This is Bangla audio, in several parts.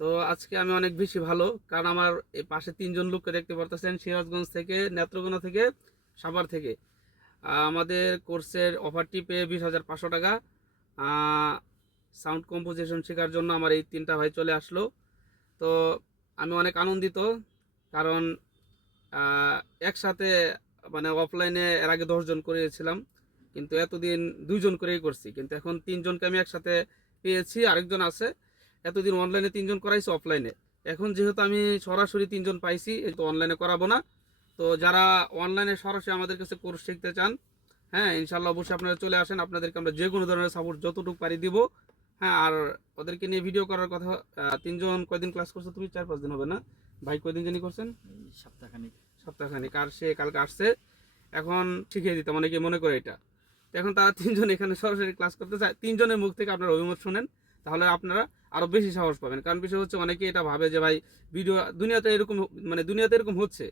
তো আজকে আমি অনেক বেশি ভালো, কারণ আমার এই পাশে তিনজন লোককে দেখতে পারতেছেন, সিরাজগঞ্জ থেকে, নেত্রকোনা থেকে, সাভার থেকে। আমাদের কোর্সের অফারটি পেয়ে 20,500 টাকা সাউন্ড কম্পোজিশন শেখার জন্য আমার এই তিনটা ভাই চলে আসলো। তো আমি অনেক আনন্দিত, কারণ আহ, একসাথে মানে অফলাইনে এর আগে 10 জন করিয়েছিলাম, কিন্তু এতদিন 2 জন করেই করছি, কিন্তু এখন 3 জনকে আমি একসাথে পেয়েছি। আরেকজন আছে, এতদিন অনলাইনে 3 জন করাইছি অফলাইনে। এখন যেহেতু আমি সরাসরি 3 জন পাইছি, এই তো অনলাইনে করাবো না। তো যারা অনলাইনে সরাসরি আমাদের কাছে কোর্স শিখতে চান, হ্যাঁ ইনশাল্লাহ অবশ্যই আপনারা চলে আসেন, আপনাদেরকে আমরা যে কোনো ধরনের সাপোর্ট যতটুকু পারি দিব। হ্যাঁ, আর ওদেরকে নিয়ে ভিডিও করার কথা। 3 জন কয়দিন ক্লাস করছো তুমি? 4-5 দিন হবে না ভাই? কয়দিন জানি করছেন? সপ্তাহখানিক। সপ্তাহখানিক। আর সে কালকে আসছে, এখন শিখিয়ে দিতাম, অনেকে মনে করে এটা। তো এখন তারা 3 জন এখানে সরাসরি ক্লাস করতে চায়। 3 জনের মুখ থেকে আপনারা অভিমত শুনেন, তাহলে আপনারা আরো বেশি সাহস পাবেন। কারণ বিষয় হচ্ছে, অনেকে এটা ভাবে যে ভাই ভিডিও দুনিয়াতে এরকম, মানে দুনিয়াতে এরকম হচ্ছে,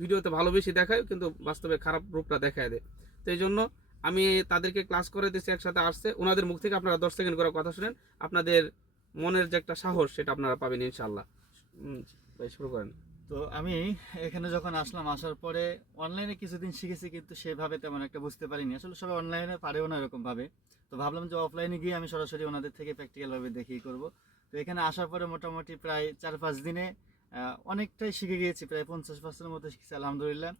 ভিডিওতে ভালো বেশি দেখায় কিন্তু বাস্তবে খারাপ রূপটা দেখায় দেয়। তো এই জন্য আমি তাদেরকে ক্লাস করে দিচ্ছি, একসাথে আসছে, ওনাদের মুখ থেকে আপনারা 10 সেকেন্ড করে কথা শুনেন, আপনাদের মনের যে একটা সাহস সেটা আপনারা পাবেন ইনশাল্লাহ। ভাই শুরু করেন। তো আমি এখানে যখন আসলাম, আসার পরে অনলাইনে কিছুদিন শিখেছি, কিন্তু সেভাবে তেমন একটা বুঝতে পারিনি। আসলে সবাই অনলাইনে পারেও না এরকম ভাবে। তো ভাবলাম যে অফলাইনে গিয়ে আমি সরাসরি ওনাদের থেকে প্র্যাকটিক্যাল ভাবে দেখেই করব। তো এখানে আসার পরে মোটামুটি প্রায় 4-5 দিনে অনেকটাই শিখে গিয়েছি, প্রায় 50% মতো শিখেছি আলহামদুলিল্লাহ।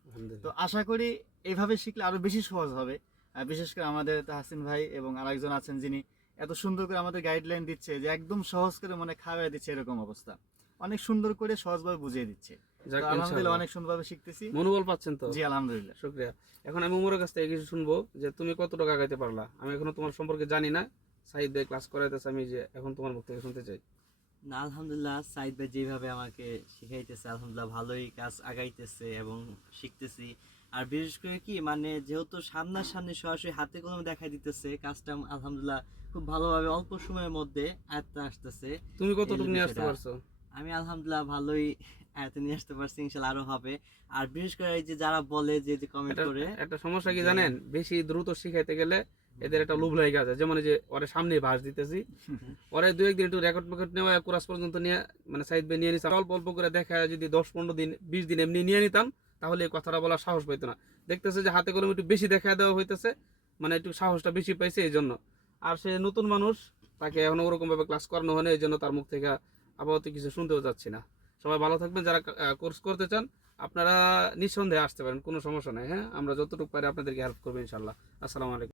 তো আশা করি এইভাবে শিখলে আরো বেশি সহজ হবে। বিশেষ করে আমাদের তাহসিন ভাই এবং আরেকজন আছেন, যিনি এত সুন্দর করে আমাদের গাইডলাইন দিচ্ছে, যে একদম সহজ করে মনে খাওয়াই দিচ্ছে, এরকম অবস্থা। অনেক সুন্দর করে সহজভাবে বুঝিয়ে দিচ্ছে। যাক, আলহামদুলিল্লাহ ইনশাআল্লাহ অনেক সুন্দরভাবে শিখতেছি। মনোবল পাচ্ছেন তো? জি আলহামদুলিল্লাহ। শুক্রিয়া। এখন আমি উমরের কাছ থেকে কিছু শুনবো, যে তুমি কত টাকা গাইতে পারলা। আমি এখনো তোমার সম্পর্কে জানি না, সাইদ ভাই ক্লাস করাইতেছে, আমি যে এখন তোমার মুখ থেকে শুনতে চাই। না, আলহামদুলিল্লাহ সাইদ ভাই যেভাবে আমাকে শিখাইতেছে, আলহামদুলিল্লাহ ভালোই কাজ আগাইতেছে এবং শিখতেছি। আর বিশেষ করে কি, মানে যেহেতু সামনাসামনি সরাসরি হাতে কলমে দেখাই দিতেছে, কাজটা আলহামদুলিল্লাহ খুব ভালোভাবে অল্প সময়ের মধ্যে আয়ত্তে আসতেছে। তুমি এই কতটুকু নিয়ে আসতে বিষয়টা পারছো? আমি আলহামদুলিল্লাহ ভালোই আয়ত্তে নিয়ে আসতে পারছি, ইনশাল্লাহ আরো হবে। আর বিশেষ করে এই যে যারা বলে, যে কমেন্ট এটা করে একটা সমস্যা কি যে জানেন, বেশি দ্রুত শিখাইতে গেলে এদের একটা লোভ লেগে গেছে। যেমন এই যে ওরে সামনে ভাস দিতেছি, ওরে 2-1 দিন একটু রেকর্ড মেকর্ড নেওয়া, কোরাস পর্যন্ত নিয়ে, মানে সাইদ ভাই নিয়ে নিতাম, অল্প অল্প করে দেখা, যদি 10-15 দিন 20 দিন এমনি নিয়ে নিতাম, তাহলে এই কথাটা বলার সাহস পাইতো না। দেখতেছে যে হাতে কলমে একটু বেশি দেখা দেওয়া হইতেছে, মানে একটু সাহসটা বেশি পাইছে এই জন্য। আর সে নতুন মানুষ, তাকে এখনো ওরকম ভাবে ক্লাস করানো হয় না, এই জন্য তার মুখ থেকে আপাতত কিছু শুনতেও যাচ্ছি না। সবাই ভালো থাকবেন, যারা কোর্স করতে চান আপনারা নিঃসন্দেহে আসতে পারেন, কোনো সমস্যা নাই। হ্যাঁ, আমরা যতটুকু পারি আপনাদেরকে হেল্প করবো ইনশাল্লাহ। আসসালামু আলাইকুম।